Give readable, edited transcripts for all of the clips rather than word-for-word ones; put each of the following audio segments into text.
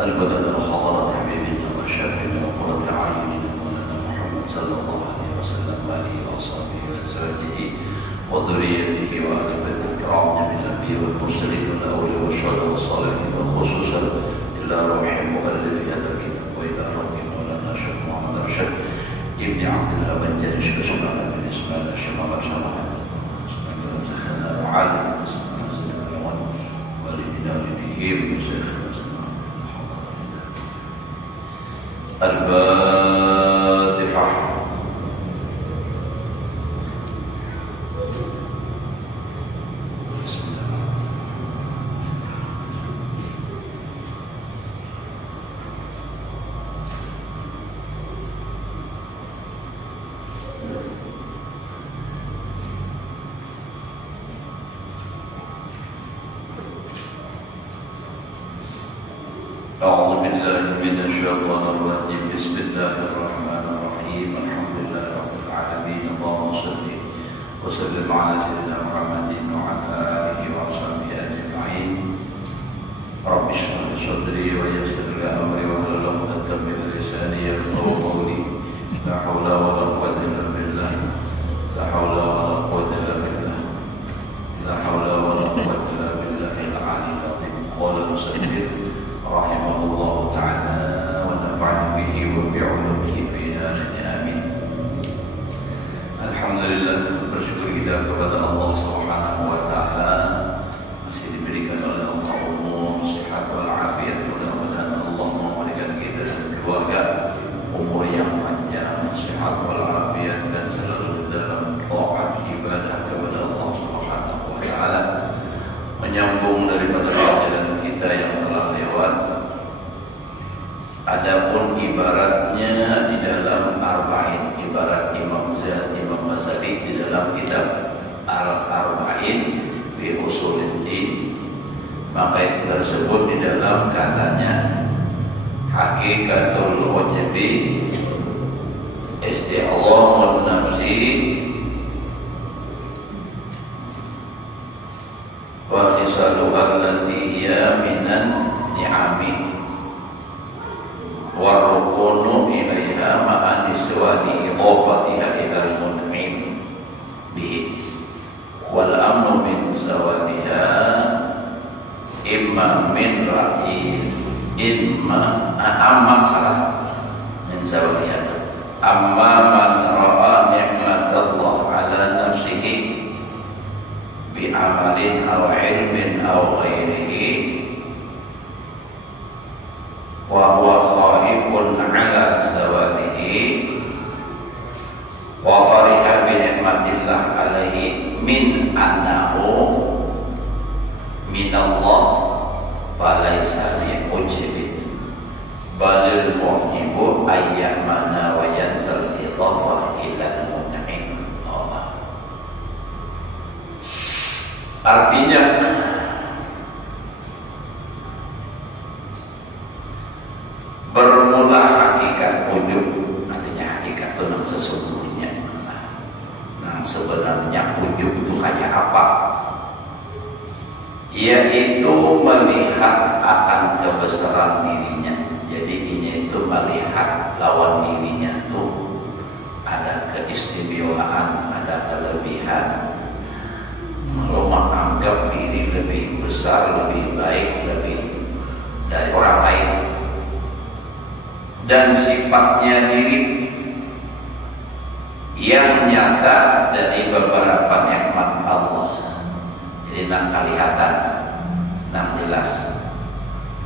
البلد الحضارة حبيبنا وشافنا وقرة أعيننا مولانا محمد صلى الله عليه وسلم وآله وصحبه وأزواجه وذريته وآل بيت الكرام من الأنبياء والمرسلين والأولياء والشهداء والصالحين وخصوصا إلى روح مؤلف هذا الكتاب وإلى روح مولانا الشيخ محمد رشد ابن عبد الأبنجاني الشيخ سبحانه بن إسماعيل الشيخ محمد صلاح شيخنا وعالم والدنا والديهم شيخنا الفاتحة. بسم الله. أعوذ بالله من الشيطان الرجيم. بسم الله الرحمن الرحيم. الحمد لله رب العالمين. اللهم صل وسلم على سيدنا محمد وعلى آله وصحبه أجمعين. رب اشرح لي صدري ويسر لي أمري واحلل عقدة من لساني يفقهوا قولي. لا حول ولا قوة إلا بالله. لا حول ولا قوة إلا بالله. لا حول ولا قوة إلا بالله العلي العظيم. قال المسلم رحمه الله تعالى ونفعني به وبعلومه في آمين آمين. Alhamdulillah, bersyukur kita kepada Allah Subhanahu wa taala masih diberikan oleh Allah umur, sehat wal afiat. Mudah-mudahan Allah memberikan kita dan keluarga umur yang panjang, sehat wal afiat dan selalu dalam taat ibadah kepada Allah Subhanahu wa taala. Menyambung daripada pelajaran kita yang telah lewat, adapun ibaratnya di dalam Arba'in, ibarat Imam Ghazali di dalam kitab Al-Arba'in bi Usuluddin, maka itu tersebut di dalam katanya hakikatul wajibi isti'lamun nafsi wa khisaluha allati hiya minan ni'ami wa rukunu ilaiha ma'an iswadi idhafatiha ilal mun'im bihi wal amnu min zawadiha imma min ra'i amma salah min zawadiha amma man ra'a ni'matallah ala nafsihi bi'amalin aw ilmin aw ghairihi wa huwa khaifun ala sawadihi wa fariha bi ni'matillah alaihi min annahu minallah falaysa bi'ujibin balil mu'jibu ayyamana wa yansal idhafah ilal mun'im. Artinya bermula hakikat wujud, artinya hakikat itu yang sesungguhnya. Nah, sebenarnya wujud itu kayak apa? Yaitu melihat akan kebesaran dirinya. Jadi ini itu melihat lawan dirinya tuh ada keistimewaan, ada kelebihan. Kalau menganggap diri lebih besar, lebih baik, lebih dari orang lain, dan sifatnya diri yang nyata dari beberapa nikmat Allah. Jadi nak kelihatan, nak jelas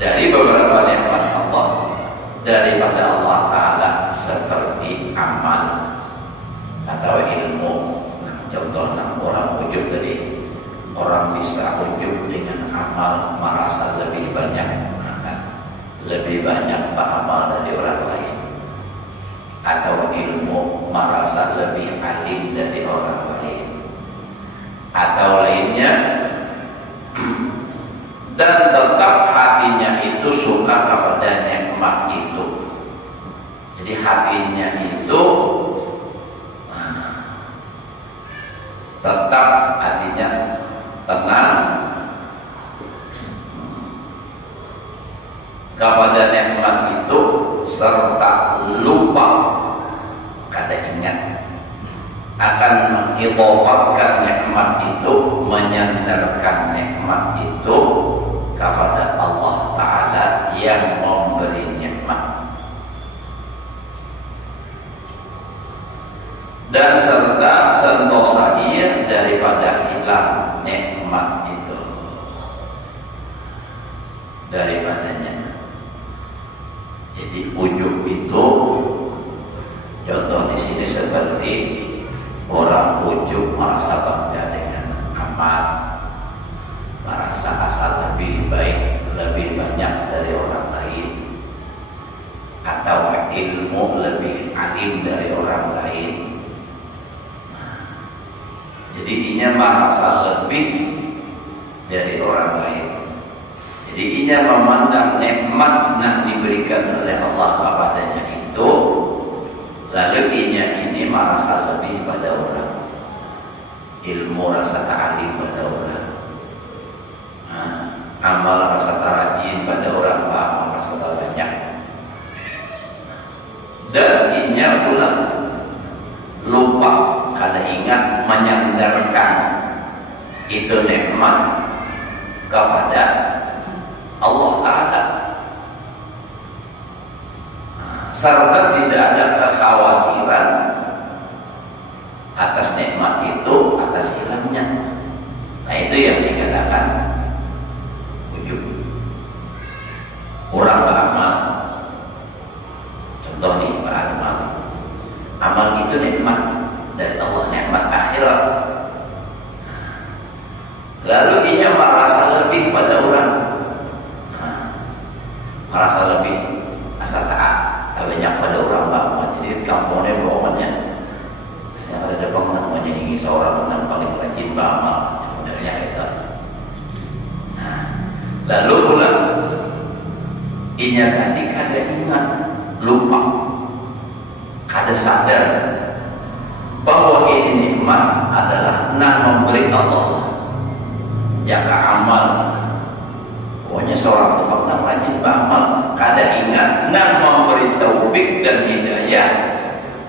dari beberapa nikmat Allah daripada Allah Ta'ala, seperti amal atau ilmu. Contohnya orang ujub tadi, orang bisa ujub dengan amal, merasa lebih banyak, lebih banyak amal dari orang lain, atau ilmu merasa lebih alim dari orang lain, atau lainnya, dan tetap hatinya itu suka kepada nikmat itu. Jadi hatinya itu tetap hatinya tenang, kepada nikmat itu serta lupa, kada ingat, akan mengidhafahkan nikmat itu, menyandarkan nikmat itu kepada Allah Ta'ala yang memberi nikmat, dan serta sentosa ia daripada hilang nikmat itu daripadanya. Jadi ujub itu contoh di sini seperti orang ujub merasa bangga dengan amal, merasa asal lebih baik, lebih banyak dari orang lain, atau ilmu lebih alim dari orang lain. Jadi inya merasa lebih dari orang lain. Jadi inya memandang nikmat yang diberikan oleh Allah kepadanya itu, lalu inya ini merasa lebih pada orang, ilmu rasa ta'alim pada orang, amal rasa tarajin pada orang, amal rasa banyak, dan inya pula lupa, kada ingat menyandarkan itu nikmat kepada Allah Ta'ala, serta tidak ada kekhawatiran atas nikmat itu, atas hilangnya. Nah, itu yang dikatakan ujub. Orang beramal, contoh nih, beramal, amal itu nikmat dari Allah, nikmat akhirat. Lalu ia merasa lebih pada orang, merasa lebih asa taat, banyak pada orang bawah. Jadi kampungnya bawaannya saya ada namanya ini seorang yang paling rajin beramal, sebenarnya itu. Nah, lalu pula inya tadi kada ingat, lupa, kada sadar bahwa ini nikmat adalah memberi Allah. Jaka amal, pokoknya seorang tempat yang rajin beramal, kada ingat memberi taufik dan hidayah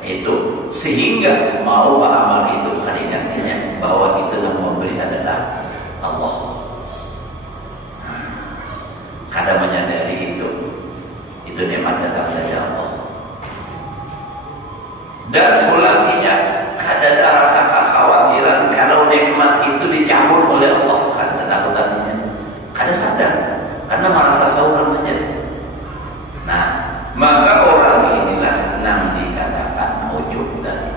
itu, sehingga mau beramal itu kada ingatnya bahwa itu yang memberi adalah Allah. Kada menyadari itu nikmat datang dari Allah. Dan pulangnya kada ada rasa kekhawatiran kalau nikmat itu dicabut oleh Allah, kada takutannya, kada sadar karena merasa seorang saja. Nah, maka orang inilah yang dikatakan ujub tadi.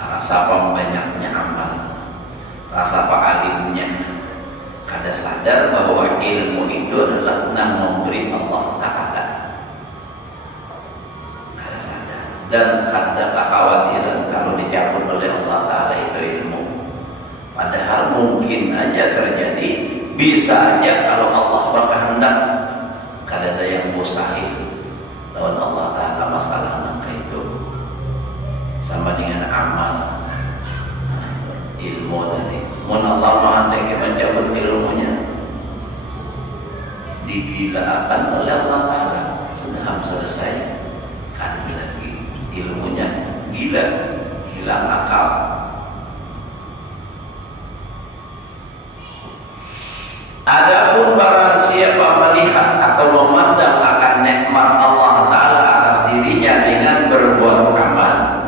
Rasa banyaknya amal, rasa alimnya, kada sadar bahwa ilmu itu adalah yang memberi Allah Ta'ala. Kada sadar dan kada kekhawatiran kalau dicabut oleh Allah Ta'ala itu ilmu. Padahal mungkin aja terjadi, bisa aja kalau Allah berkehendak, kada ada yang mustahil lawan Allah Ta'ala. Masalah nangka itu sama dengan amal, ilmu tadi. Mun Allah menghendaki mencabut ilmunya, digilakan oleh Allah Ta'ala, sudah selesai, kan lagi ilmunya gila, hilang akal. Adapun barang siapa melihat atau memandang akan nikmat Allah Ta'ala atas dirinya dengan berbuat amal,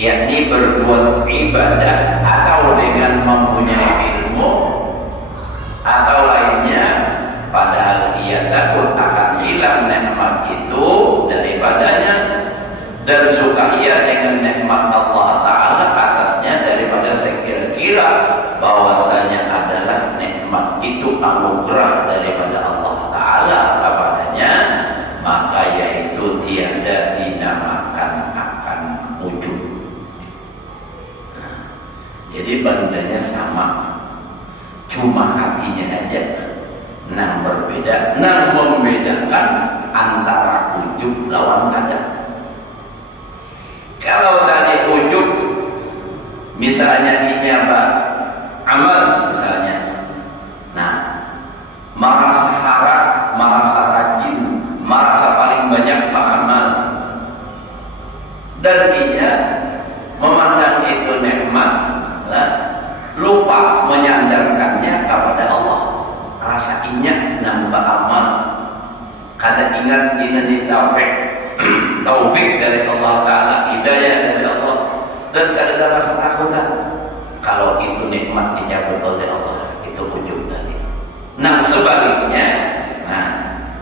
yakni berbuat ibadah, atau dengan mempunyai ilmu atau lainnya, padahal ia takut akan hilang nikmat itu daripadanya, dan suka ia dengan nikmat Allah Ta'ala atasnya daripada sekira-kira bahwasanya adalah nikmat itu anugerah daripada Allah Ta'ala kepadanya, maka yaitu tiada dinamakan akan ujub. Jadi bandanya sama, cuma hatinya aja yang berbeda, yang membedakan antara ujub lawan kada. Kalau tadi ujub, misalnya ini apa? Amal misalnya. Nah, Karena ingat ini taufik dari Allah Ta'ala, hidayah dari Allah, dan kadang rasa takutan kalau itu nikmat dicabut oleh Allah, itu ujub tadi. Nah sebaliknya, nah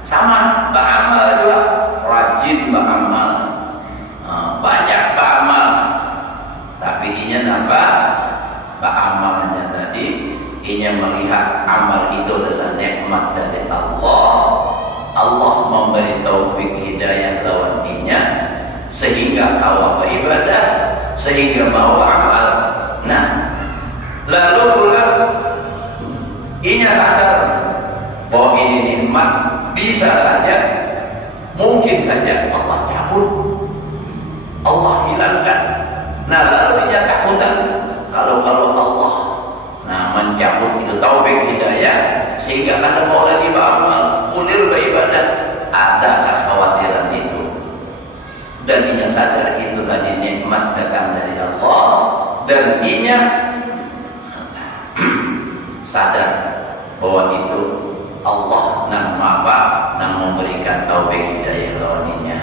sama beramal juga, rajin beramal, banyak beramal, tapi inya apa? Beramalnya tadi inya melihat amal itu adalah nikmat dari Allah. Allah memberi taufik hidayah lawan inya sehingga kau beribadah, sehingga mau amal. Nah, lalu pula inya sadar bahwa ini nikmat bisa saja, mungkin saja Allah cabut, Allah hilangkan. Nah, lalu inya takutan kalau Allah mencabut itu taufik hidayah sehingga kada mau lagi beramal, kulir beribadah, ada kekhawatiran itu. Dan inya sadar itu tadi nikmat datang dari Allah, dan inya sadar bahwa itu Allah nang memberikan taufik hidayah lawan inya.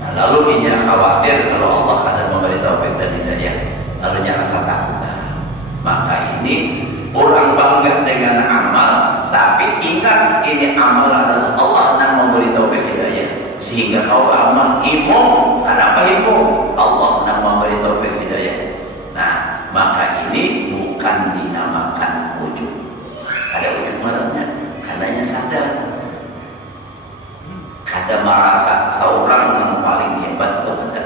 Nah, lalu inya khawatir kalau Allah kada memberi taufik dan hidayah, lalu inya rasa takut. Maka ini orang bangga dengan amal, tapi ingat ini amal adalah Allah yang memberi taufik hidayah, sehingga kau beramal imum. Kenapa imum? Allah yang memberi taufik hidayah. Nah, maka ini bukan dinamakan ujub. Ada ujub marahnya, karenanya sadar. Kada merasa seorang yang paling hebat itu ada.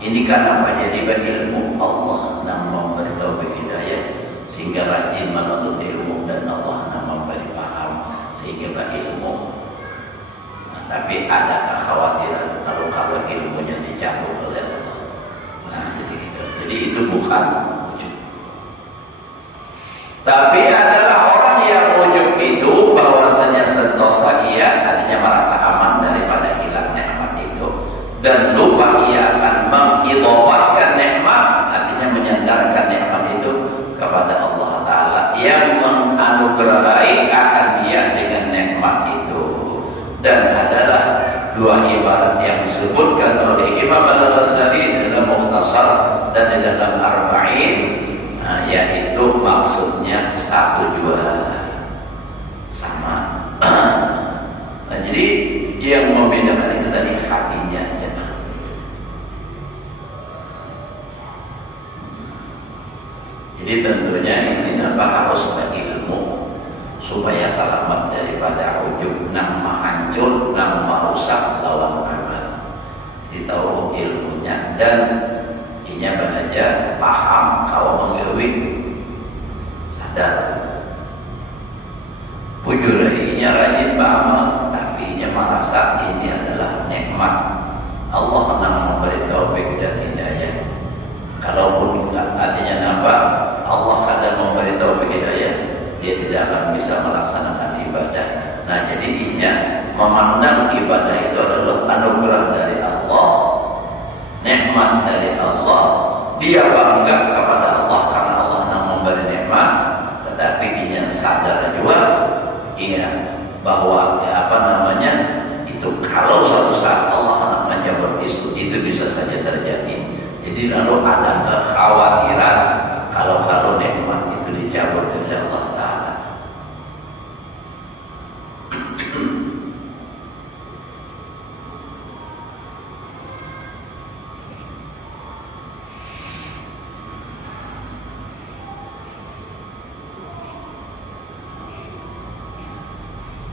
Ini karena apa? Jadi ilmu Allah yang memberi taufik hidayah sehingga rajin menuntut ilmu, dan Allah yang memberi paham sehingga berilmu. Nah, tapi ada kekhawatiran kalau ilmunya dicabut oleh Allah. Nah, jadi itu bukan ujub. Tapi adalah orang yang ujub itu bahwasanya sentosa ia tadinya merasa aman daripada hilang nikmat itu, dan lupa ia akan mengidhafatkan nikmat, artinya menyandarkan nikmat itu kepada Allah Ta'ala yang menganugerahi akan dia dengan nikmat itu. Dan adalah dua ibarat yang disebutkan oleh Imam Al-Ghazali dalam Mukhtasar dan di dalam Arba'in, yaitu maksudnya satu dua sama. Nah, jadi yang membedakan itu tadi hatinya aja. Jadi tentunya ini harus berilmu supaya selamat daripada ujub nang menghancur, nang merusak lawan amal. Jadi tahu ilmunya dan inya belajar paham kalau mengilui sadar. Bujur inya rajin beramal, tapi inya merasa ini adalah nikmat Allah nang memberi taufik dan hidayah. Kalaupun artinya apa? Allah kadang memberi taufik hidayah, dia tidak akan bisa melaksanakan ibadah. Nah, jadi inya memandang ibadah itu adalah anugerah dari Allah, nikmat dari Allah. Dia bangga kepada Allah karena Allah yang memberi nikmat, tetapi inya sadar juga bahwa itu kalau suatu saat Allah akan mencabut itu bisa saja terjadi. Jadi lalu ada kekhawatiran kalau nikmat itu dicabut oleh Allah Ta'ala.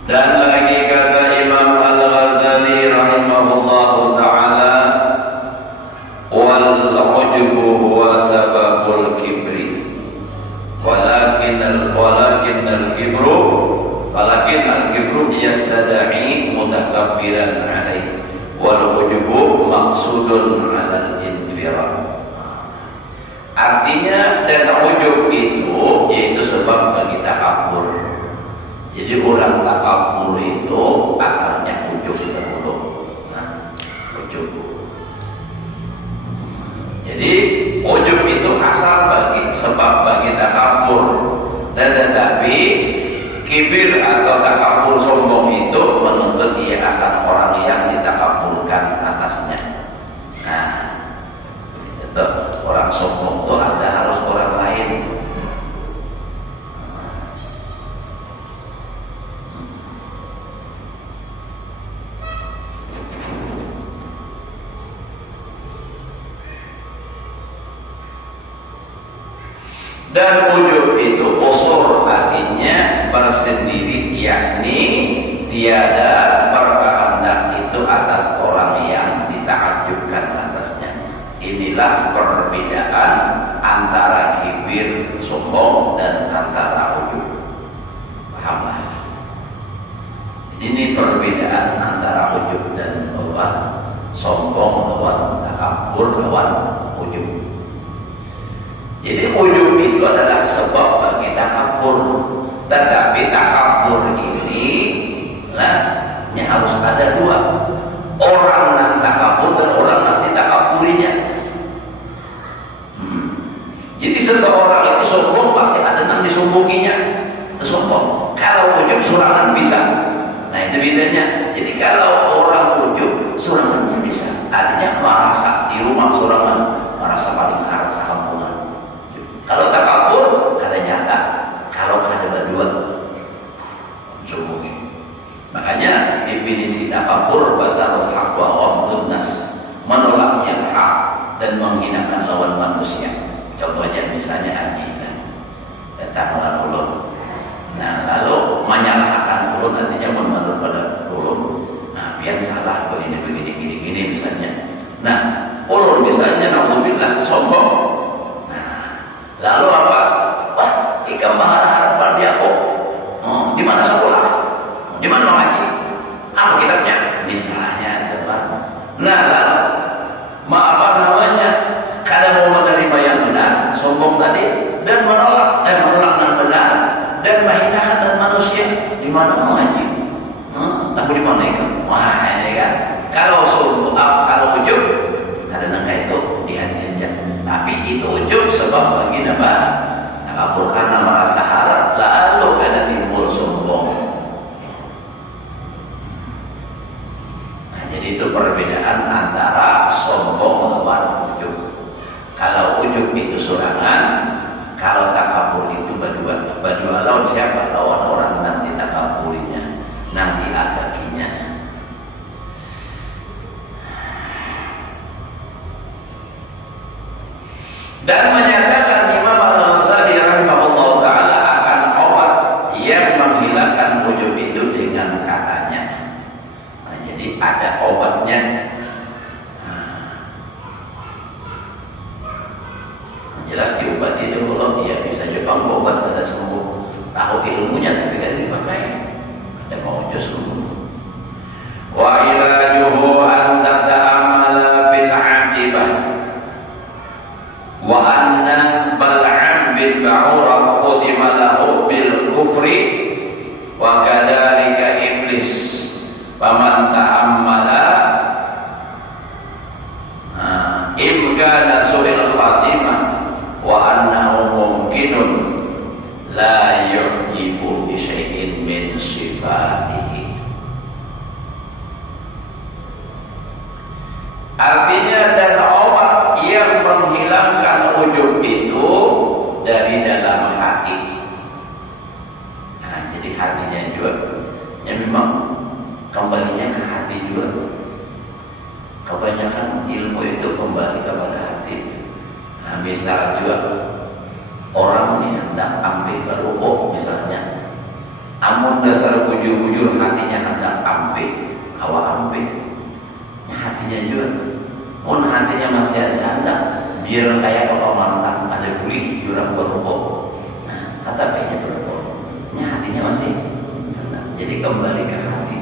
Dan lagi kata Imam Al-Ghazali rahimahullahu ta'ala, wal ujubu huwa sababul kibri walakin al-kibru yastada'i mutakabbiran alaih wal ujubu maksudun alal infirad. Artinya dan ujub itu yaitu sebab bagi takabur. Jadi orang takabur itu asalnya ujub dahulu. Nah, ujub. Jadi ujub itu asal sebab bagi takabur. Dan tetapi Kibir atau takabur sombong itu menuntut dia akan orang yang ditakaburkan atasnya. Nah, itu orang sombong itu ada harus orang lain. Dan ujub itu usur, artinya bersendiri, yakni tiada berkehendak itu atas orang yang ditakjubkan atasnya. Inilah perbedaan antara kibir sombong dan antara ujub. Pahamlah? Ini perbedaan antara ujub dan sombong lawan takabur lawan ujub. Jadi ujub itu adalah sebab bagi takabur, tetapi takabur ini harus ada dua, orang yang takabur dan orang yang ditakaburinya. Jadi seseorang itu sombong pasti ada yang disombonginya, sombong. Kalau ujub surangan bisa, nah itu bedanya. Jadi kalau orang ujub surangannya bisa, artinya merasa di rumah surangan, merasa paling harus kampungan. Kalau takabur ada nyata, kalau ada berdua sombong. Makanya definisi takabur batal hak wa ghamdun nas, menolak yang hak dan menghinakan lawan manusia. Contohnya misalnya kita datang lawan ulun, nah lalu menyalahkan ulun, artinya menurut pada ulun, nah biar salah begini misalnya. Nah ulun misalnya naudzubillah sombong. Lalu apa? Wah, ikan bahar pada dia kok. Di mana sekolah? Di mana mengaji? Apa kitabnya? Misalnya depan. Nah, lalu apa namanya? Kada mau menerima yang benar, sombong tadi, dan menolak yang benar, dan menghinakan dan manusia. Di mana mengaji? Tahu di mana itu? Wah, ini kan. Kalau sombong, kalau ujub, ada nangka itu di hati aja. Tapi itu ujub sebab bagi apa? Takabur karena merasa harap, lalu ada timbul sombong. Nah, jadi itu perbedaan antara sombong lawan ujub. Kalau ujub itu surangan, kalau takabur itu berdua. Berdua lawan siapa? Lawan orang nanti takaburinya, nanti agakinya. Dan menyatakan Imam Al-Ghazali rahimahullah ta'ala akan obat yang menghilangkan ujub itu dengan katanya. Nah, jadi ada obatnya. Jelas diobati dulu, ya bisa Jepang obat kada sembuh. Tahu ilmunya tapi kada dipakai. Ada mau justru. Wa ilajuhu an tata'amala bil 'aqibah. Wa anna Bal'am bin Ba'ura khutima lahu bil kufri wa kadzalika iblis faman ta'ammala imkana su'il khatimah wa annahu mumkinun la yu'jibu bi syai'in min sifatihi. Artinya dan obat yang menghilangkan ujub itu dari dalam hati. Nah, jadi hatinya juga, ya memang kembalinya ke hati juga. Kebanyakan ilmu itu kembali kepada hati. Nah, misal juga orang ini hendak ambil baru misalnya, amun dasar bujur-bujur hatinya hendak ambil, awak ambil. Hatinya juga, hatinya masih ada hendak biar kayak orang mantap ada boleh jurang berubah. Nah, tetapi berubah, hatinya masih hendak. Jadi kembali ke hati.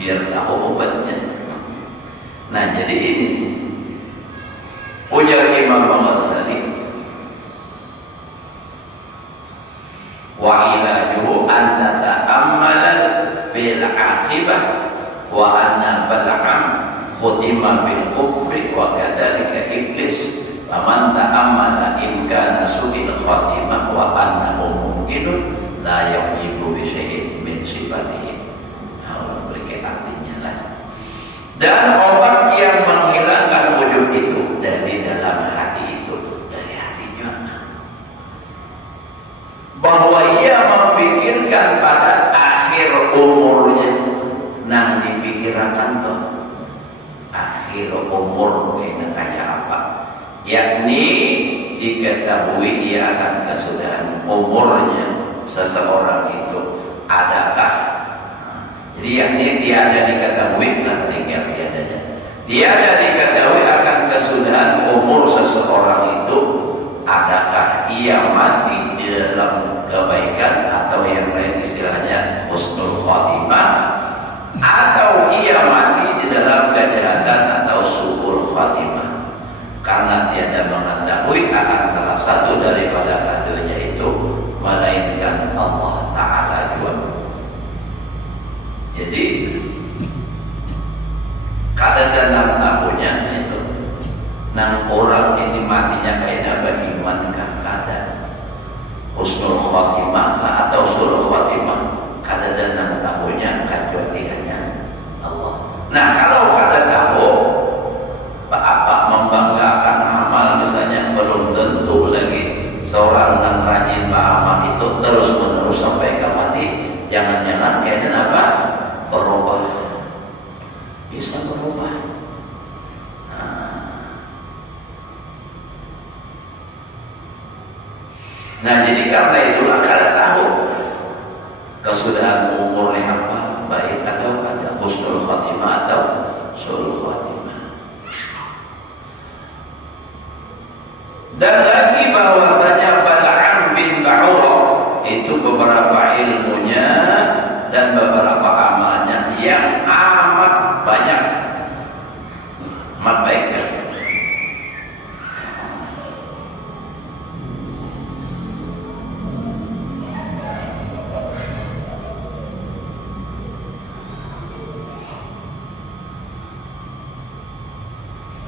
Biar tahu obatnya. Nah, jadi ini ujar Imam Al-Ghazali, wa ilajuhu an tata'ammala bil 'aqibah wa anna Bal'am khutima bil kufri wa kadzalika iblis faman ta'ammala imkana su'il khatimah wa annahu mungkinun la yaqibu bi syai'in min sifatihi. Allah berikan artinya lah. Dan obat yang menghilangkan ujub itu dari dalam hati itu, dari hatinya, bahwa ia memikirkan pada akhir umurnya. Nah, dipikirkan tuh akhir umur ini kayak apa, yakni diketahui dia akan kesudahan umurnya seseorang itu adakah. Jadi yakni tiada diketahui lah, tiadanya tiada diketahui akan kesudahan umur seseorang itu adakah ia mati di dalam kebaikan atau yang lain istilahnya husnul khatimah, atau ia mati di dalam kejahatan atau su'ul khatimah. Karena tiada mengetahui akan salah satu daripada keduanya itu melainkan Allah Ta'ala jua. Jadi kada dalam tahunya itu nang orang ini matinya kaidah beriman kah kada, husnul khatimah kah atau su'ul khatimah, kada dalam tahunya kecuali hanya Allah. Nah, kalau kada tahu apa membanggakan amal misalnya, belum tentu lagi seorang yang rajin beramal itu terus menerus sampai ke mati. Jangan-jangan kayaknya apa? Berubah, bisa berubah. Nah, jadi karena itulah kada tahu kesudahan umurnya apa, baik atau ada husnul khatimah atau su'ul khatimah. Dan lagi bahwasanya Bal'am bin Ba'urah itu beberapa ilmunya dan beberapa amalnya yang amat banyak, amat baik.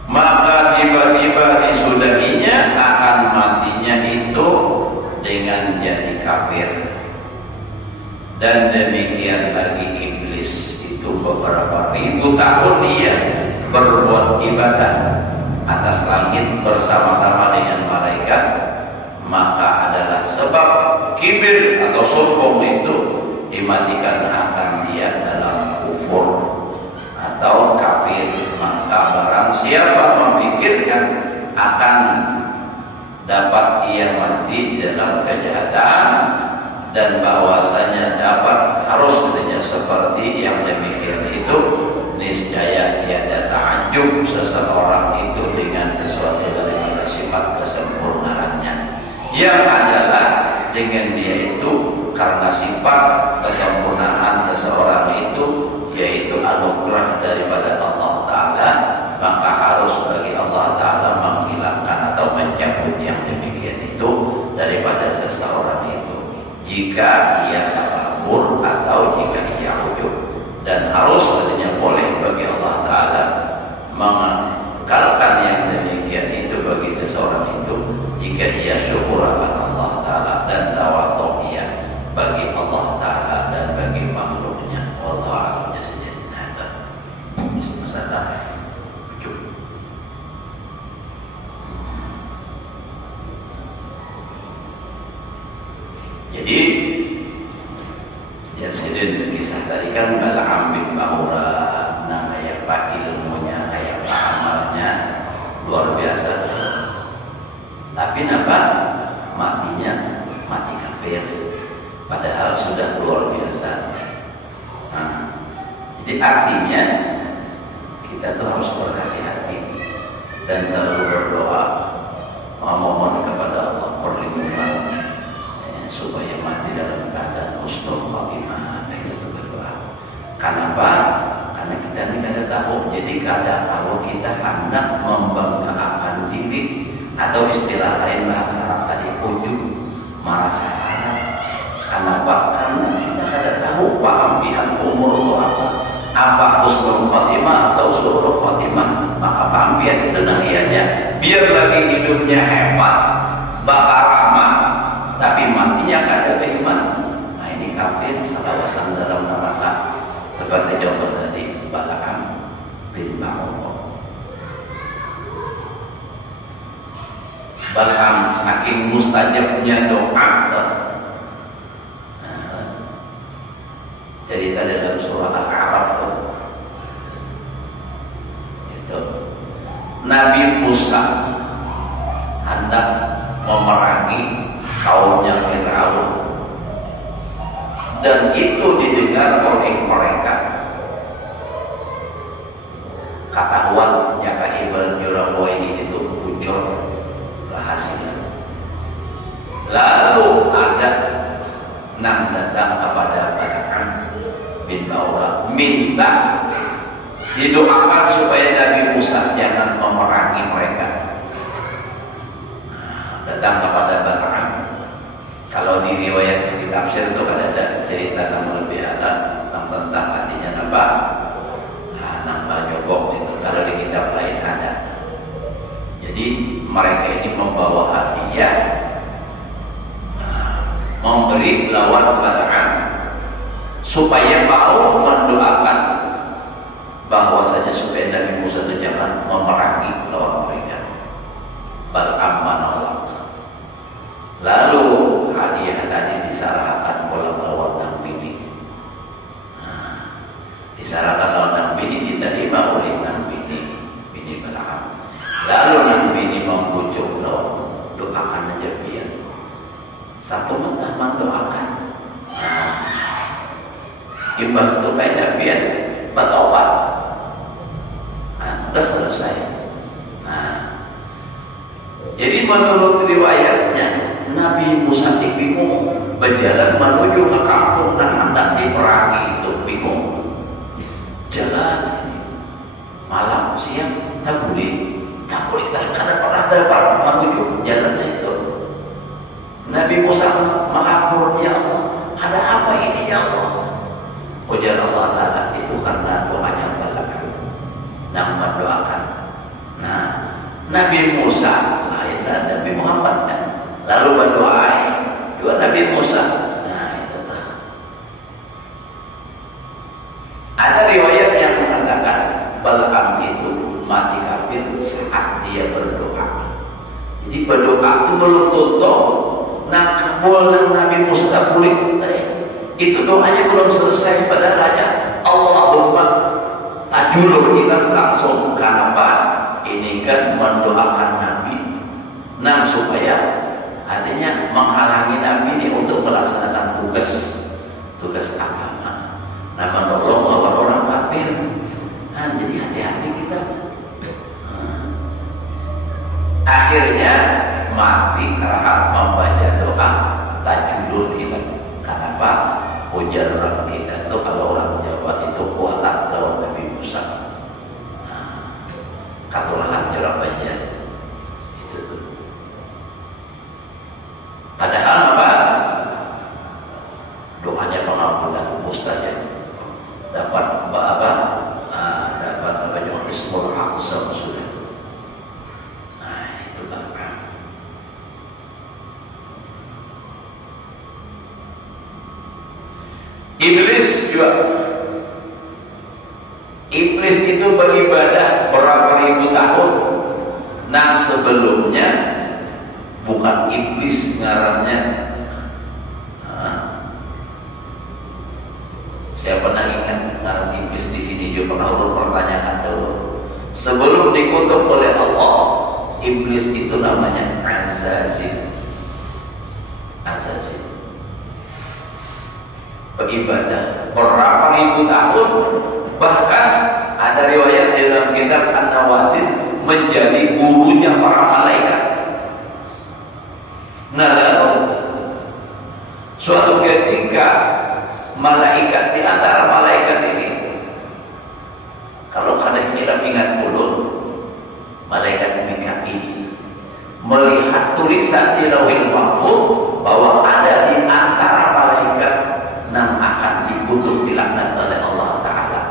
Maka tiba-tiba disudahinya akan matinya itu dengan jadi kafir. Dan demikian lagi iblis itu beberapa ribu tahun ia berbuat ibadah atas langit bersama-sama dengan malaikat, maka adalah sebab kibir atau sombong itu dimatikan akan dia dalam kufur atau kafir. Maka barang siapa memikirkan akan dapat ia mati dalam kejahatan dan bahwasanya dapat harus katanya seperti yang demikian itu, niscaya tiada ta'ajub seseorang itu dengan sesuatu daripada sifat kesempurnaannya, yang adalah dengan dia itu karena sifat kesempurnaan seseorang itu yaitu anugerah daripada Allah Ta'ala, maka harus bagi Allah Ta'ala menghilangkan atau mencabut yang demikian itu daripada seseorang itu jika ia takabur atau jika ia ujub. Dan harus katanya boleh bagi Allah Ta'ala mengekalkan yang demikian itu bagi seseorang itu jika ia syukur akan Allah Ta'ala dan tawadhu ia bagi Allah Ta'ala dan bagi makhluknya. Allah alamnya saja. Masalah ujub. Jadi yang sedang kisah tadi kan Bal'am bin Ba'urah, nah kayak apa ilmunya, kayak apa amalnya, luar biasa. Tapi kenapa matinya mati kafir, padahal sudah luar biasa. Nah, jadi artinya kita tuh harus berhati-hati dan selalu berdoa memohon kepada Allah perlindungan supaya mati dalam keadaan husnul khatimah. Itu tuh berdoa. Kenapa? Karena kita ini kada tahu. Jadi kadang kalau kita hendak membanggakan diri atau istilah lain bahasa Arab tadi ujub, merasa harap. Kenapa? Karena kita kada tahu paham pihak umur itu apa. apa husnul khotimah atau su'ul khotimah, maka pampian itu nantinya biar lagi hidupnya hebat, bakal ramah, tapi matinya kada beriman. Nah ini kafir salawasan dalam neraka. Seperti contoh tadi Bala'am bin Ba'urah. Bala'am saking mustajabnya doa. Cerita dalam surah Al-A'raf itu Nabi Musa hendak memerangi kaumnya Fir'aun, dan itu didengar oleh mereka. Ketahuan nyaka ibarat jurang wahid itu bocor rahasia. Lalu ada nang datang kepada Bala'am bin Ba'urah minta didoakan supaya Nabi Musa jangan memerangi mereka. Datang kepada Bala'am. Kalau di riwayat di tafsir itu ada cerita yang lebih ada tentang artinya nama nyogok itu. Kalau di kitab lain ada. Jadi mereka ini membawa hadiah, memberi lawan Bala'am supaya mau mendoakan bahwasanya supaya Nabi Musa itu jangan memerangi lawan mereka. Bala'am menolak. Lalu hadiah tadi diserahkan oleh lawan Nabi ini. Diserahkan lawan Nabi ini diterima oleh Nabi ini Bala'am. Lalu Nabi ini membujuk lawan, doakan aja biar satu mentah mendoakan. Imbah itu kayaknya biar bertobat. Sudah selesai. Jadi menurut riwayatnya Nabi Musa bingung berjalan menuju ke kampung dan hendak diperangi itu bingung. Jalan malam siang tak boleh karena pernah dapat menuju jalannya itu. Nabi Musa melapor, ya Allah, ada apa ini ya Allah? Ujar Allah Ta'ala, itu karena doanya Bala'am yang mendoakan. Nah, Nabi Musa lain dan Nabi Muhammad kan, lalu berdoa juga Nabi Musa. Nah itu tak. Ada riwayat yang mengatakan Bala'am itu mati kafir saat dia berdoa. Jadi berdoa itu belum tentu nak kabul Nabi Musa tak boleh. Itu doanya belum selesai pada raja. Allahumma tajulur ilam langsung kenapa? Ini kan mendoakan Nabi supaya artinya menghalangi Nabi ini untuk melaksanakan tugas agama. Menolong lawan orang kafir. Jadi hati-hati kita. Akhirnya mati terhad membaca doa tajulur ilam. Kenapa? Ujar orang kita itu kalau orang Jawa itu kualat lawan Nabi Musa. Katulahan jawabannya itu tuh. Padahal apa? Doanya pengampunan mustajab. Dapat dapat yang ismul aqsam sudah. Nah itu kan. Iblis juga. Iblis itu beribadah berapa ribu tahun. Nah sebelumnya bukan iblis ngarannya. Saya pernah ingat ngaran iblis di sini juga pernah Allah pertanyakan dulu. Sebelum dikutuk oleh Allah, iblis itu namanya Azazil. Azazil. Beribadah berapa ribu tahun. Bahkan ada riwayat di dalam kitab An-Nawadir menjadi gurunya para malaikat. Nah lalu suatu ketika malaikat di antara malaikat ini, kalau kada hilap ingat mulut, malaikat Mikail melihat tulisan di Lauhil Mahfuz bahwa ada di antara malaikat yang akan dikutuk dilaknat oleh Allah Ta'ala.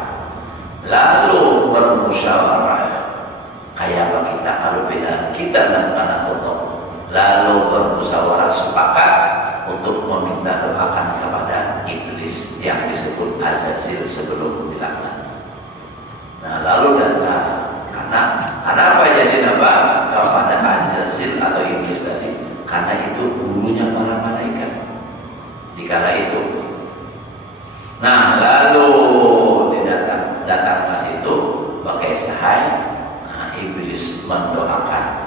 lalu bermusyawarah. Kayak apa kita kalau beda kita dan anak potong, lalu bermusyawarah sepakat untuk meminta doakan kepada iblis yang disebut Azazil sebelum dilaknat. Nah lalu datang kenapa jadi nama kepada Azazil atau iblis tadi? Karena itu gurunya para malaikat di kala itu. Nah lalu datang ke situ pakai sahai. Nah, iblis mendoakan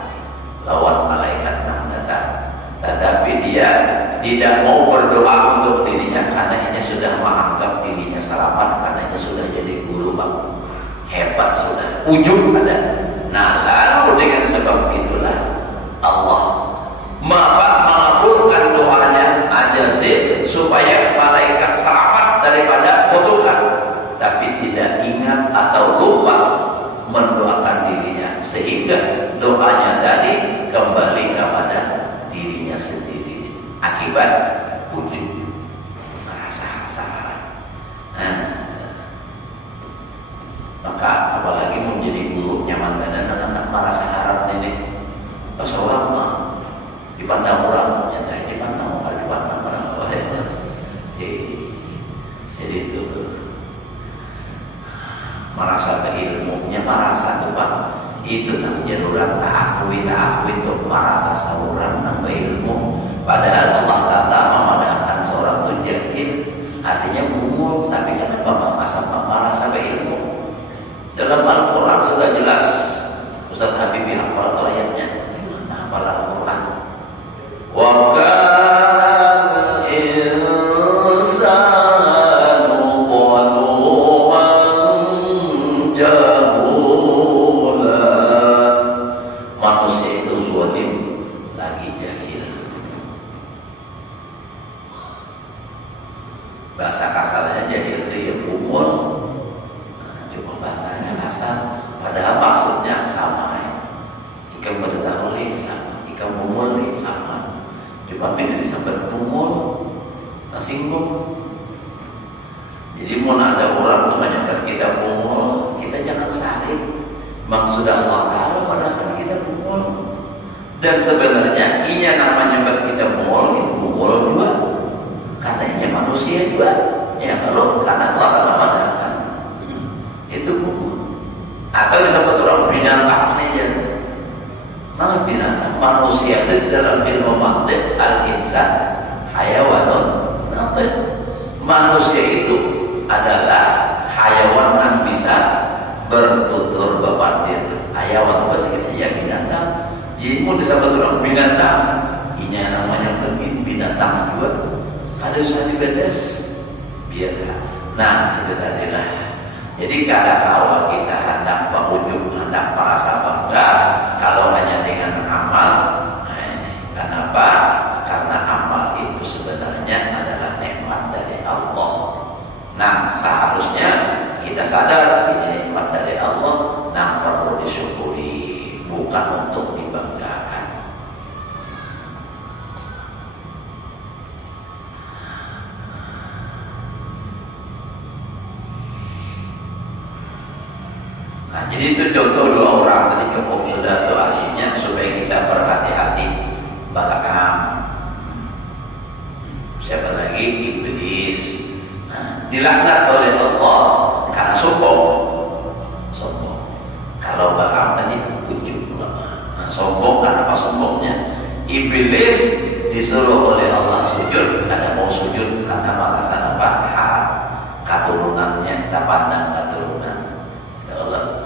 lawan malaikat yang datang. Tetapi dia tidak mau berdoa untuk dirinya karena ia sudah menganggap dirinya selamat karena ia sudah jadi guru bang. Hebat sudah, ujung ada. Nah lalu dengan sebab itulah Allah mengabulkan doanya Azazil supaya malaikat selamat daripada kutukan, tapi tidak ingat atau lupa mendoakan dirinya sehingga doanya tadi kembali kepada dirinya sendiri akibat ujub merasa salah. Nah, maka apalagi menjadi guru nyaman dan anak-anak merasa harap ini pas orang mah dipandang orang nyata dipandang orang jadi itu merasa keilmunya merasa tuh Pak itu namanya orang tak akui untuk merasa seorang nambah ilmu, padahal Allah Ta'ala memadahkan seorang itu jahil artinya umum, tapi kenapa merasa berilmu? Dalam Al-Quran sudah jelas. Ustaz Habibie hafal atau ayatnya? Hafal Al-Quran. Wa kana insanu qaluman jahula. Manusia itu zalim lagi jahil. Bahasa kasarnya jahil itu ya umur. Bahasanya kasar, padahal maksudnya sama ya. Ikan berdahulu sama, ikan bumul sama. Cuma beda disambar bumul, tersinggung. Jadi mau ada orang tuh menyambar kita bumul, kita jangan sarik. Maksud Allah Ta'ala padahal kita bumul. Dan sebenarnya inya namanya kita bumul juga. Karena inya manusia juga. Ya kalau karena Allah Ta'ala padahal itu atau disebut orang binatang aja. Maka binatang manusia itu di dalam ilmu mantiq al-insan hayawanun natiq. Manusia itu adalah hayawan yang bisa bertutur bebandir. Hayawan itu bahasa kita ya binatang. Jadi mau disebut orang binatang, ini namanya binatang juga. Ada usah dibedes biarlah. Nah itu tadilah. Jadi kadang-kala kita hendak berujung, hendak merasa bangga kalau hanya dengan amal. Nah ini. Kenapa? Karena amal itu sebenarnya adalah nikmat dari Allah. Nah seharusnya kita sadar ini nikmat dari Allah, nah perlu disyukuri, bukan untuk dibanggakan. Nah, jadi itu contoh dua orang tadi cukup sudah tuh ahlinya supaya kita berhati-hati. Balakam, siapa lagi? Iblis. Nah, dilaknat oleh Allah karena sombong. Kalau Balakam tadi ujub. Nah, sombong karena apa sombongnya? Iblis disuruh oleh Allah sujud, karena mau sujud karena merasa apa? Harap keturunannya dapat dan keturunan. Allah.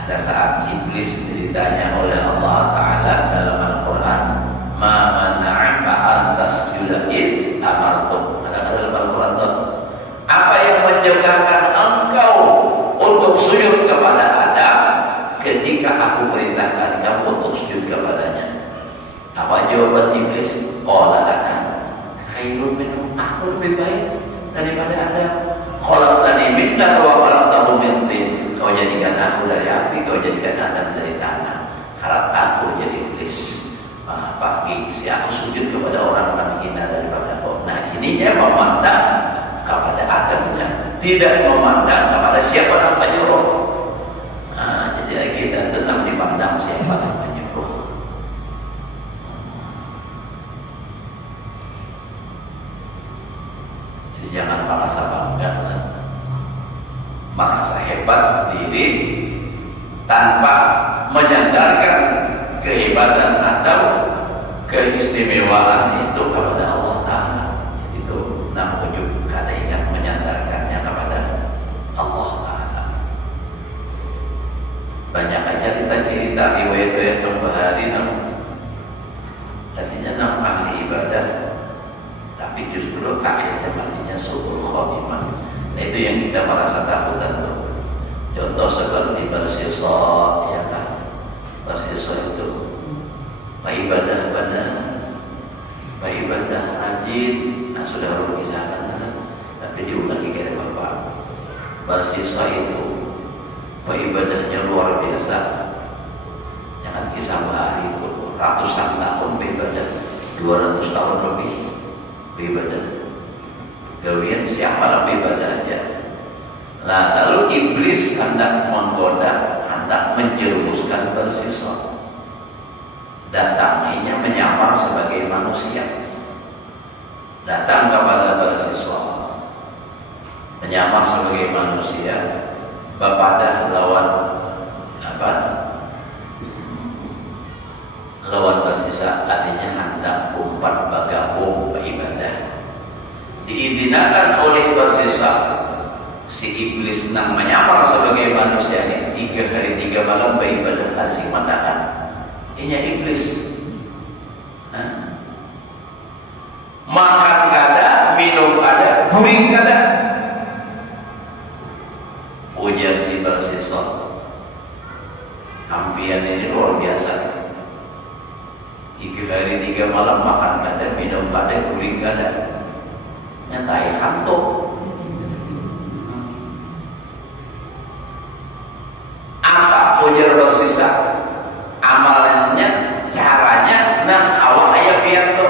Pada saat iblis ditanya oleh Allah Ta'ala dalam Al-Quran, ma mana'aka an tasjuda id amartum. Ada dalam Al-Quran itu, apa yang mencegahkan engkau untuk sujud kepada Adam ketika aku perintahkan kamu untuk sujud kepadanya? Apa jawaban iblis? Qala ana khairun minhu, aku lebih baik daripada Adam. Khalaqtani min nar wa khalaqtahu min tin. Kau jadikan aku dari api, kau jadikan Adam dari tanah. Harap aku jadi iblis. Pagi si aku sujud kepada orang hina daripada kau. Nah ininya memandang kepada Adamnya, tidak memandang kepada siapa yang menyuruh. Jadi kita tetap dipandang siapa yang menyuruh. Jadi jangan merasa bangga, merasa hebat diri tanpa menyandarkan kehebatan atau keistimewaan itu kepada Allah Ta'ala. Itu wujud kada ingat menyandarkannya kepada Allah Ta'ala. Banyak cerita-cerita riwayat-riwayat pembahari artinya ahli ibadah, tapi justru akhirnya matinya su'ul khotimah. Nah, itu yang kita merasa takutan. Contoh seperti bersisa, ya kan? Bersisa itu ibadah rajin. Nah, sudah rugi kisahkan, tapi diulangi oleh Bapak. Bersisa itu ibadahnya luar biasa. Jangan kisah bahari itu ratusan tahun beribadah, 200 tahun lebih beribadah. Gawian siang malam ibadah aja. Nah, lalu iblis hendak menggoda, hendak menjerumuskan bersisa. Datangnya menyamar sebagai manusia. Datang kepada bersisa, menyamar sebagai manusia. Bapadah lawan apa? Lawan bersisa, artinya hendak umpat bagabung beribadah. Diidinakan oleh bersisa, si iblis nang menyamar sebagai manusia ini 3 hari 3 malam beribadah kan si mandakan. Ini iblis. Makan kada, minum kada, guring kada. Ujar si bersisa, hampian ini luar biasa. 3 hari 3 malam makan kada, minum kada, guring kada. Nyatai hantu. Apa ujar bersisa? Amalannya, caranya, nah awak ayah pianto.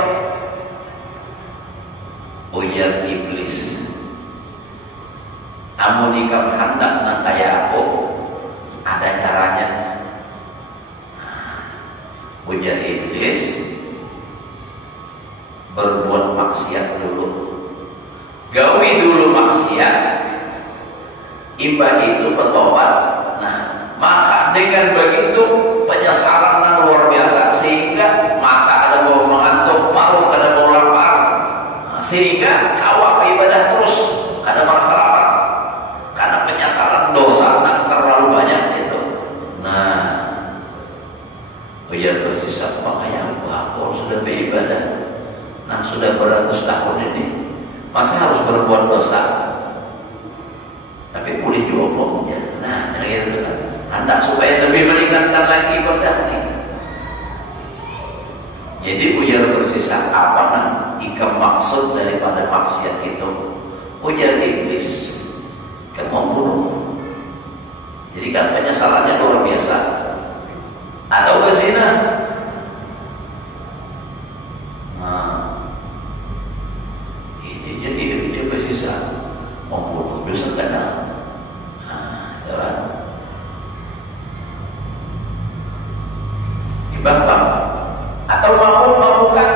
Ujar iblis, amun ikam hendak nang kaya aku, ada caranya. Ujar iblis, berbuat maksiat dulu, gawi dulu maksiat, imbah itu bertobat. Nah, maka dengan begitu penyesalan yang luar biasa, sehingga mata ada bau mengantuk, paru ada bau lapar, sehingga kawat ibadah terus ada merasa lapar karena penyesalan dosa yang terlalu banyak itu. Nah, ujar bersisa, makanya aku sudah beribadah, nah sudah beratus tahun ini, masa harus berbuat dosa? Tapi boleh diomong ya. Nah, itu kan hendak supaya lebih meningkatkan lagi ibadah ini. Jadi ujar bersisa, apa kan ikam maksud daripada maksiat itu? Ujar iblis, kamu membunuh. Jadi kan penyesalannya luar biasa. Atau berzina. Nah, ini jadi dia bersisa membunuh dosa kenal. Nah, jalan. Bapak atau mabuk-mabukan.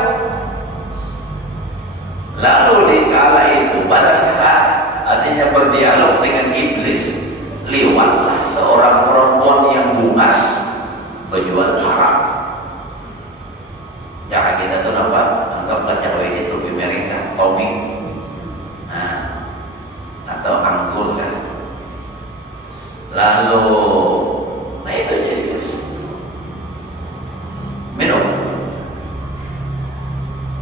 Lalu dikala itu pada saat artinya berdialog dengan iblis, lewatlah seorang perempuan yang bungas berjual haram. Cara kita tuh dapat anggaplah cewek itu di Amerika, komik, nah, atau anggur kan. Lalu, nah itu jadi minum.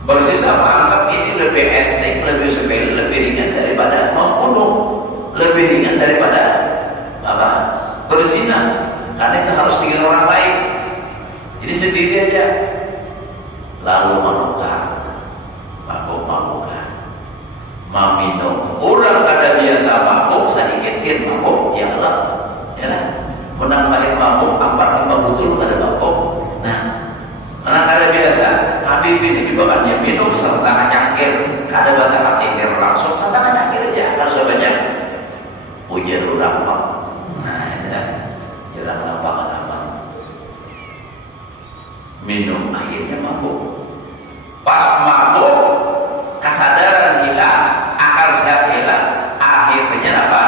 Bersisa menganggap ini lebih enteng, lebih sepele, lebih ringan daripada membunuh, lebih ringan daripada apa? Berzina. Karena itu harus dengan orang lain. Jadi sendiri aja. Lalu menukar, mabuk-mabukan, meminum. Orang kada biasa mabuk, sedikit mabuk, ya Allah, ya lah. Menambahin mabuk, 4-5 butul kada mabuk. Nah, mana kada biasa, habis bini dibawakannya minum setengah cangkir, ada batang tinir langsung setengah cangkir aja, harus banyak ujar orang pak. Nah itu orang apa minum akhirnya mabuk. Pas mabuk kesadaran hilang, akal sehat hilang, akhirnya apa?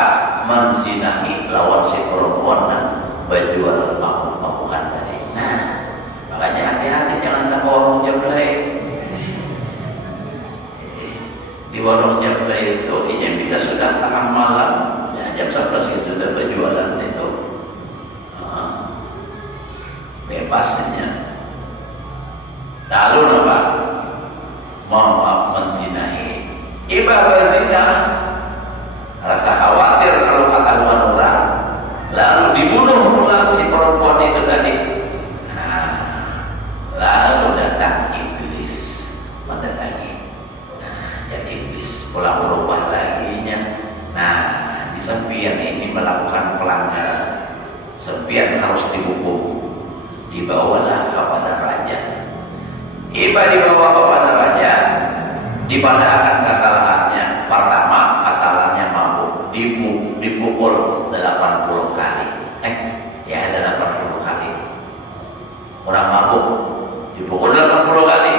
Menzinahi lawan si perempuan dan berjual mabuk-mabukan tadi. Nah, makanya hati-hati jangan ke warung jablay. Di warung jablay itu, ini bila sudah tengah malam, ya, jam 11 itu sudah berjualan itu, bebasnya. Lalu apa? Menzinahi. Iba berzina, rasa khawatir kalau ketahuan orang, lalu dibunuh pulang si perempuan itu tadi. Nah, lalu datang iblis mendatangi. Nah, jadi iblis pulang berubah laginya. Nah, di sempian ini melakukan pelanggaran. Sempian harus dihukum. Dibawalah kepada raja. Iba dibawa kepada raja, dipadahkan kesalahannya. Pertama, kesalahannya mabuk, dipukul 80 kali. 80 kali. Orang mabuk dipukul 80 kali.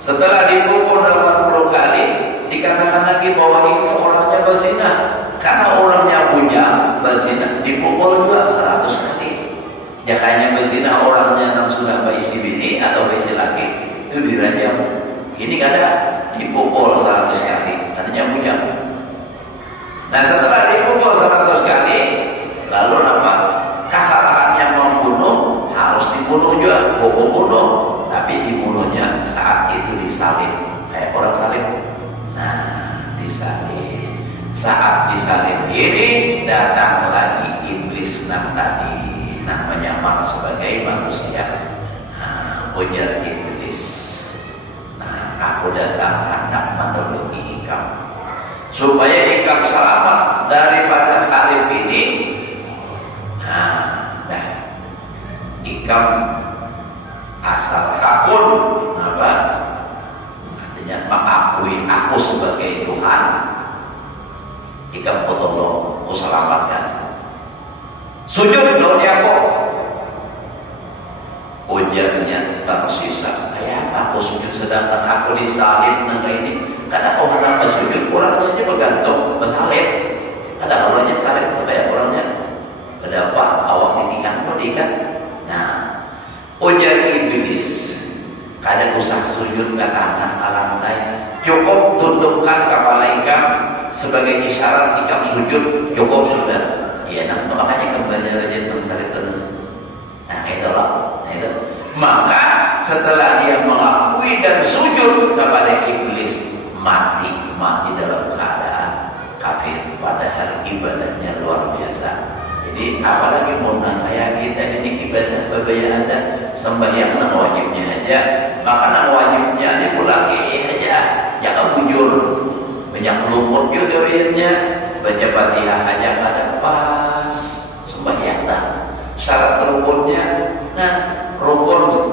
Setelah dipukul 80 kali, dikatakan lagi bahwa ini orangnya berzina. Karena orangnya bujang, berzina, dipukul juga 100 kali. Jakanya berzina orangnya yang sudah berisi bini atau berisi laki itu dirajam. Ini kada dipukul 100 kali, artinya bujang. Nah setelah dipukul 100 kali, lalu apa? Kesalahannya membunuh harus dibunuh juga, hukum bunuh. Tapi dibunuhnya saat itu disalib, kayak orang salib. Nah disalib. Saat disalib ini datang lagi iblis tadi. Menyamar sebagai manusia. Nah, ujar iblis. Nah, aku datang hendak menolongi ikam supaya ikam selamat daripada salib ini. Nah, ikam asal hakun apa? Artinya mengakui aku sebagai Tuhan. Ikam tolong, aku selamatkan. Sujud dong ya kok. Ujarnya tersisa. Kayak apa aku sujud sedangkan aku disalib nangka ini? Karena orang apa sujud orangnya aja bergantung bersalib. Ada orangnya salib kayak orangnya. Ada apa? Awak ditihan kan? Nah, ujar iblis. Kadang usah sujud ke tanah ke lantai. Cukup tundukkan kepala ikam sebagai isyarat ikam sujud. Cukup sudah. Ya, nah, makanya kembali raja salib terus. Nah, itulah. Nah, itu. Maka setelah dia mengakui dan sujud kepada iblis, mati dalam keadaan kafir. Padahal ibadahnya luar biasa. Jadi apalagi mau kayak kita ini ibadah berbaya ada sembahyang nang wajibnya aja, maka nang wajibnya dipulangi aja, jangan bujur. Banyak luput juga dirinya. Baca Fatihah aja kada pas, sembahyang dah. Syarat rukunnya, nah rukun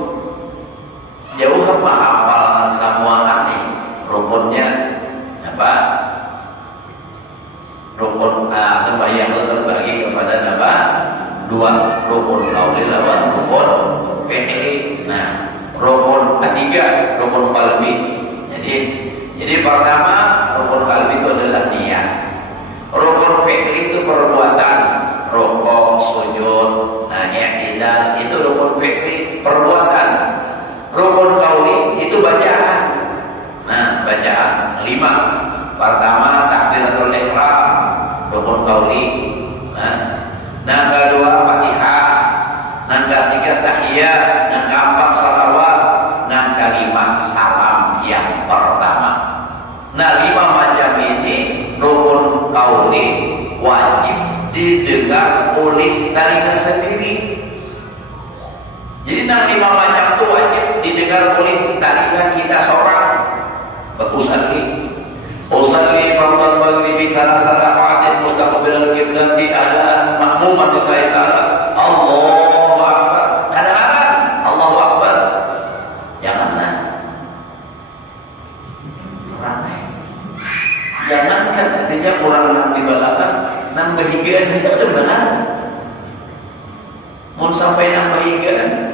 jauh apa hafal semua nih. Rukunnya apa? Rukun sembahyang itu terbagi kepada apa? 2 rukun qauli lawan rukun fi'li. Nah, rukun ketiga rukun qalbi. Jadi pertama rukun qalbi itu adalah niat. Rukun fi'li itu perbuatan, rukuk, sujud, i'tidal itu rukun fi'li, perbuatan. Rukun qauli itu bacaan. Nah, bacaan 5. Pertama takbiratul ihram, rukun qauli. Nah, kedua Fatihah, nah ketiga tahiyat, nah keempat salawat, nah kelima salam yang pertama. Nah 5 macam ini rukun qauli wajib didengar oleh telinga sendiri. Jadi 5 macam itu wajib didengar oleh telinga kita seorang. Usalli fardal maghribi salasal rakaat mustaqbil al-qiblati ala makmuman lillahi ta'ala. Allahu akbar. Kadang-kadang Allahu akbar. Janganlah jannah itu ada benar. Mau sampai nambah ikan,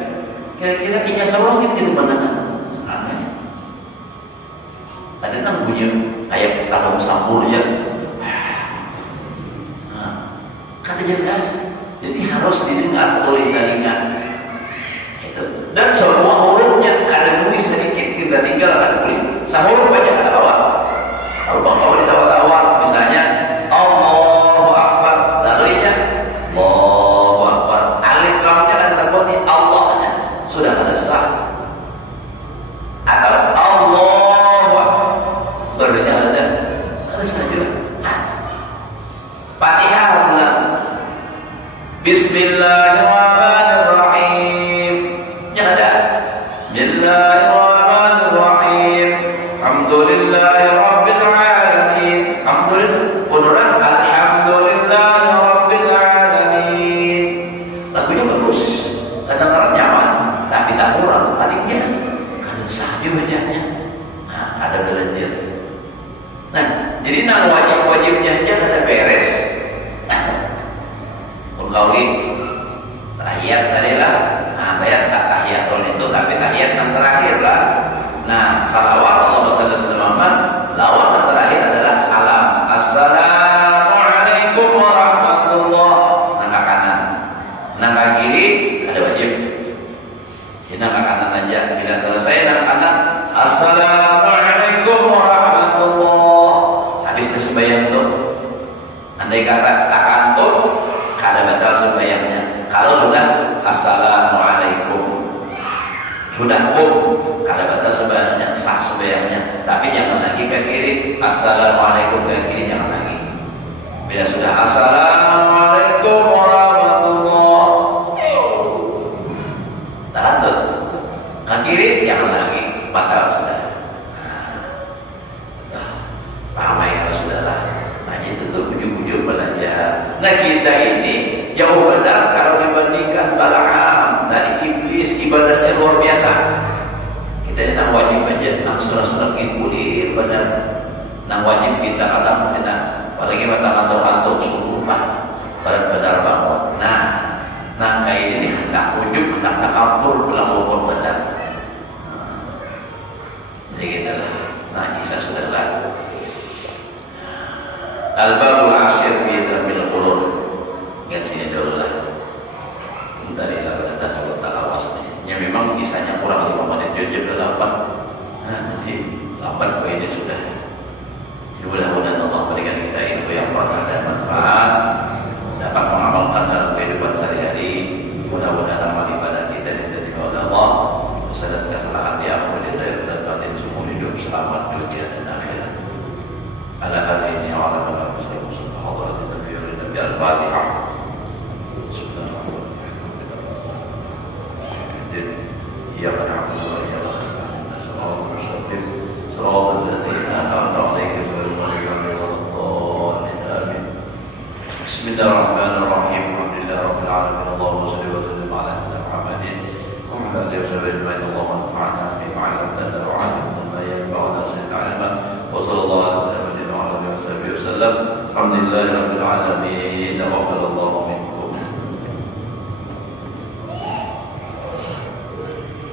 kira-kira inya seorang itu di mana? Aneh. Ada nang punya ayat tahu sampul ya. Kata jelas. Jadi harus didengar oleh telinga. Itu. Dan semua hurufnya ada tulis sedikit kita tinggal ada tulis. Sahuruf banyak ada bawah. Kalau bawa di tawa-tawa, misalnya Allahu Akbar, lalunya Allahu Akbar. Alif lamnya kan terbuat di Allahnya sudah ada sah. Atau Allahu Akbar, bernya ada sah juga. Fatihah ulang. Bismillahirrahmanirrahim. Yang ada Bismillahirrahmanirrahim. Alhamdulillahirabbil alamin. Alhamdulillah. Beneran Alhamdulillahirabbil alamin. Lagunya bagus. Kadang-kadang nyaman, tapi tak kurang tadinya. Kadang sahih bacanya. Nah, ada belajar. Nah, jadi nang wajib-wajibnya aja kada beres. Qauli tahiyat tadilah. Nah, tahiyatul itu tapi tahiyat yang terakhir lah. Nah, salawat Allahumma shalli ala Muhammad, lawat yang terakhir adalah salam. Assalamualaikum warahmatullahi. Nangka kanan. Nangka kiri ada wajib. Di nangka kanan aja. Bila selesai nangka kanan, Assalamualaikum warahmatullahi. Habis sembahyang tuh. Andai kata tak kantor kada batal sembahyangnya. Kalau sudah Assalamualaikum sudah kada batal sembahyangnya, sah sembahyangnya. Tapi jangan lagi ke kiri. Assalamualaikum ke kiri jangan lagi. Bila sudah Assalamualaikum warahmatullahi tahan ke kiri jangan lagi, batal sudah. Paham ya kalau sudah lah. Nah itu tuh ujung-ujung belajar. Nah kita ini jauh benar kalau dibandingkan Balaam dari iblis, ibadahnya luar biasa. Kita ini nang wajib aja, nang surah-surah kulit benar. Nang wajib kita kata kita, apalagi mata-mata sumpah benar bangun. Nah, nang kayak ini hendak ujung, hendak takabur, bilang luar benar. Jadi kita lah. Nah kisah sudah lalu. Al-babul asyir fi dzamil qulub. Ingat sini dulu lah. Dari lagu atas Allah Ta'ala wasnya. Memang kisahnya kurang 5 menit. Jujur 8. Nah, nanti 8 ini sudah. Jadi mudah-mudahan Allah berikan kita ilmu yang berkah dan manfaat, dapat mengamalkan dalam kehidupan sehari-hari. Mudah-mudahan amal ibadah kita diterima oleh Allah. Dosa dan kesalahan diampuni dan batin semua hidup selamat dunia dan akhirat. Ala hadhihi wa ala alihi wa sahbihi hadirin tabi'in Nabi al-Fatihah. Iyyaka na'budu wa iyyaka nasta'in. Shiratal mustaqim. Shiratal ladzina an'amta 'alaihim ghairil maghdubi 'alaihim. Bismillahirrahmanirrahim. Alhamdulillahi rabbil alamin. Allahumma shalli wa sallim ala sayyidina Muhammadin wa ala alihi wa sahbihi ajma'in. Allahumma anfa'na bima 'allamtana wa 'allimna ma yanfa'una zidna 'ilman. Wa sallallahu ala sayyidina Muhammadin wa ala alihi wa sahbihi wasallam. Alhamdulillahi rabbil alamin. Wa qala Allahu minkum.